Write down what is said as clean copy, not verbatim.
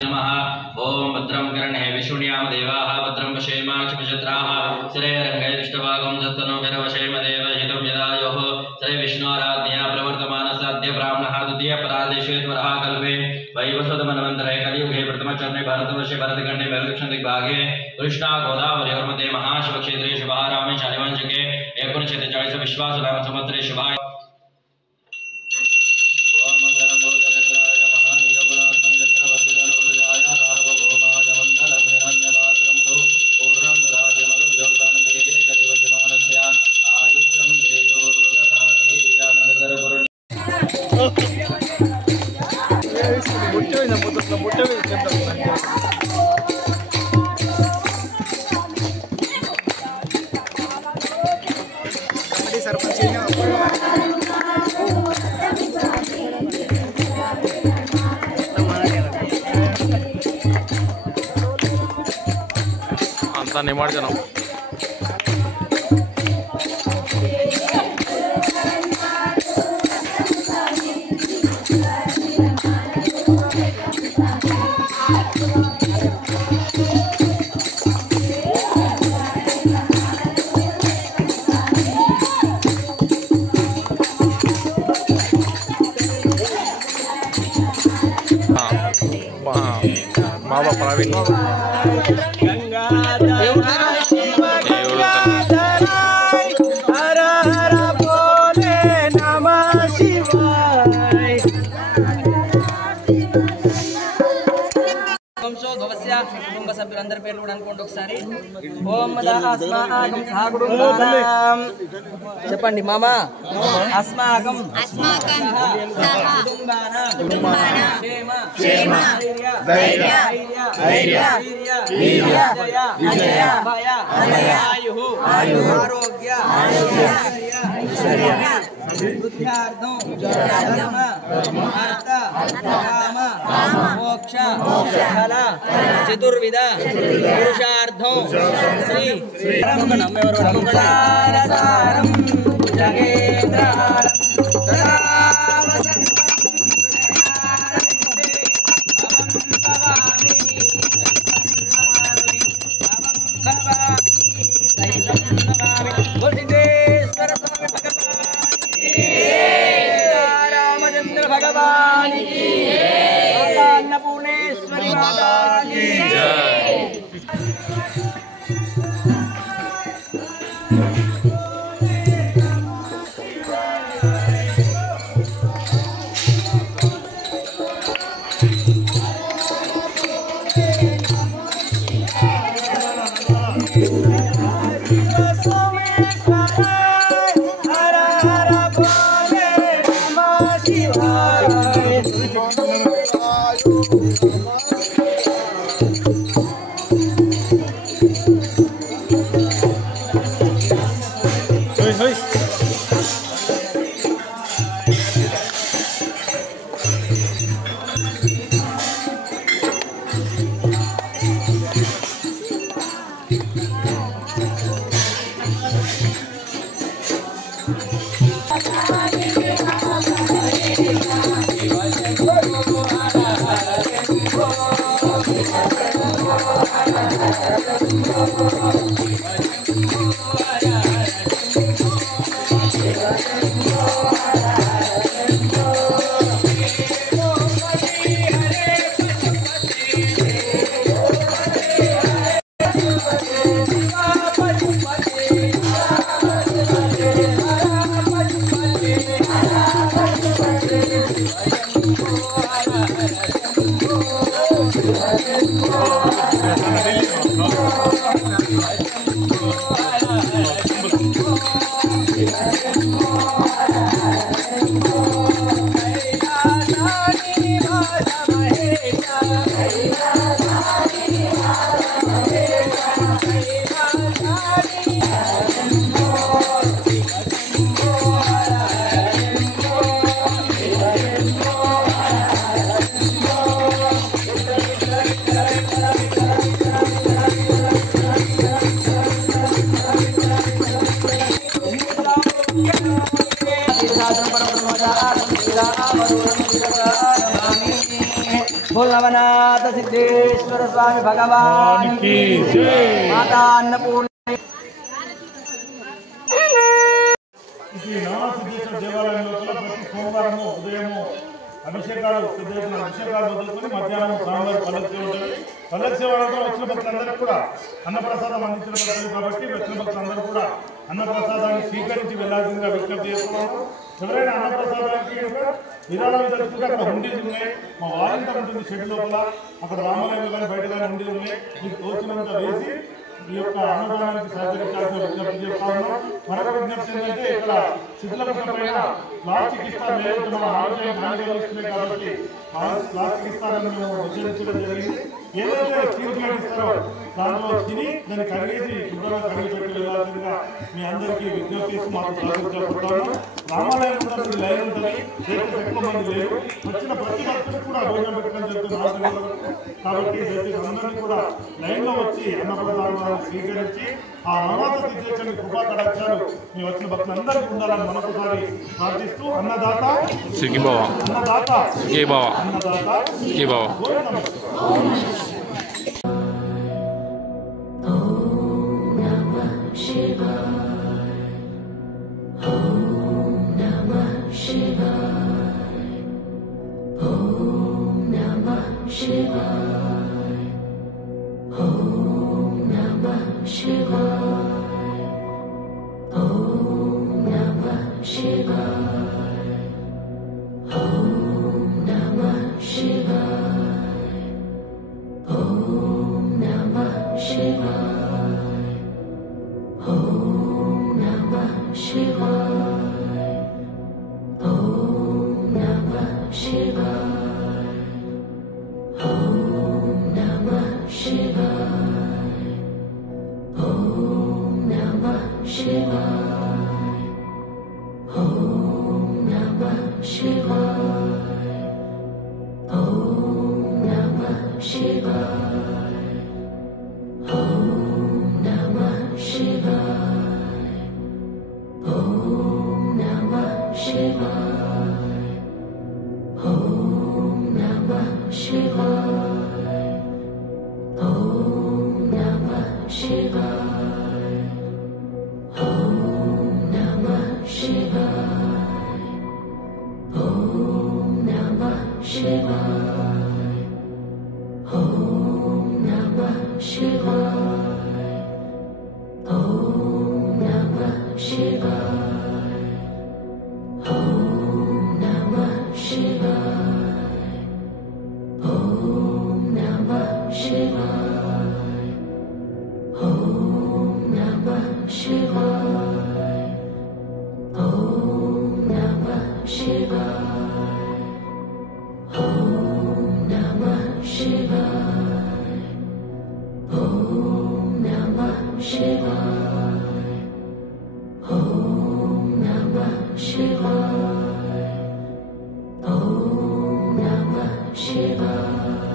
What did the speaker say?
नमः। ओम भद्रं कर्णे विष्णुयाम देवाः भद्रं पश्येमाक्षिपशत्राः श्रेयरङ्गैष्टभागं दस्तनोभिरवशेम देव हितं यदायोः श्री विष्णुराज्ञया प्रवर्तमानसाद्य ब्राह्मणः द्वितीयपरादेशेश्वरः कल्पे वैवस्वतमन्वन्तरे कलियुगे प्रथमचरणे भारतवर्षे भरतखण्डे मेरुदक्षिणदिग्भागे कृष्णा गोदावर्योर्मध्ये महाशिवक्षेत्रे शुभारामे शालिवांशिके 1940 विश्वासनाम संवत्सरे शुभाय अंता निमज्जनम बाबा प्रवीण కుటుంబ సభ్యులందరి పేర్లు కూడా అనుకోండి ఒకసారి. ఓం అస్మాకం సహకుటుంబానాం చెప్పండి మామ. అస్మాకం కుటుంబానాం క్షేమ ధైర్య విజయ భయ ఆయుః ఆరోగ్య వృద్ధ్యార్థం ధర్మ అర్థ కామ మోక్ష ఫల చతుర్విధ పురుషార్థం శ్రీ మంగళారసారం జగేంద్రారం भगवान की माता अन्नपूर्णेश्वरी माता की नवनाथ सिद्धेश्वर स्वामी भगवान की जय। माता अन्नपूर्ण నవనాథ దేవాలయం లోపల ప్రతి సోమవారము ఉదయము అభిషేకాలు అభిషేకాలు వదులుకొని మధ్యాహ్నం స్వామివారి పల్లకి సేవ ఉంటుంది. పల్లకి సేవ అనంతరం వచ్చిన భక్తులందరికీ కూడా అన్నప్రసాదం అందించిన భక్తులు కాబట్టి వచ్చిన భక్తులందరూ కూడా అన్నప్రసాదాన్ని స్వీకరించి వెళ్లాల్సిందిగా విజ్ఞప్తి చేస్తున్నాము. ఎవరైనా అన్నప్రసాదానికి విరాళాలు జరుపుకుంటే అక్కడ హుండీలు ఉన్నాయి. మా వాలంటీర్ ఉంటుంది షెడ్ లోపల, అక్కడ రామాలయం కానీ బయట కానీ హుండీలు ఉన్నాయి. మీకు తోచినంత వేసి ఈ యొక్క అన్నదానానికి సహకరించాల్సిన విజ్ఞప్తి చేస్తా ఉన్నాం. మరొక విజ్ఞప్తి ఏంటంటే ఇక్కడ శిథిలపట్నం పైన ప్లాస్టిక్ ఇస్తారు లేదంటే మన ఆరోగ్యానికి హాని కలిగిస్తున్నాయి కాబట్టి ప్లాస్టిక్ ఇస్తారని మేము నిషేధించడం జరిగింది. ఏదైతే స్టీల్ ప్లేట్ ఇస్తారో దాంట్లో తిని దాన్ని కడిగేసి శుభ్రంగా కడిగి పెట్టి వెళ్ళాల్సిందిగా మీ అందరికీ విజ్ఞప్తి చేసి మాకు సహకరించబడతాను. రామాలయం కూడా మీరు లైన్ ఉంటుంది, దయచేసి ఎక్కువ మంది లేరు. వచ్చిన ప్రతి భక్తులకు కూడా భోజనం పెట్టడం జరుగుతుంది కాబట్టి దయచేసి అందరినీ కూడా లైన్లో వచ్చి అన్నప్రసాదాలను స్వీకరించి ఆ నవనాథ సిద్ధేశ్వరుని కృపా కటాక్షాలు మీ వచ్చిన భక్తులందరికీ ఉండాలని మరొకసారి ప్రార్థిస్తూ అన్నదాత సుఖీభవ అన్నదాత సుఖీభవ అన్నదాత సుఖీభవ. Shiva.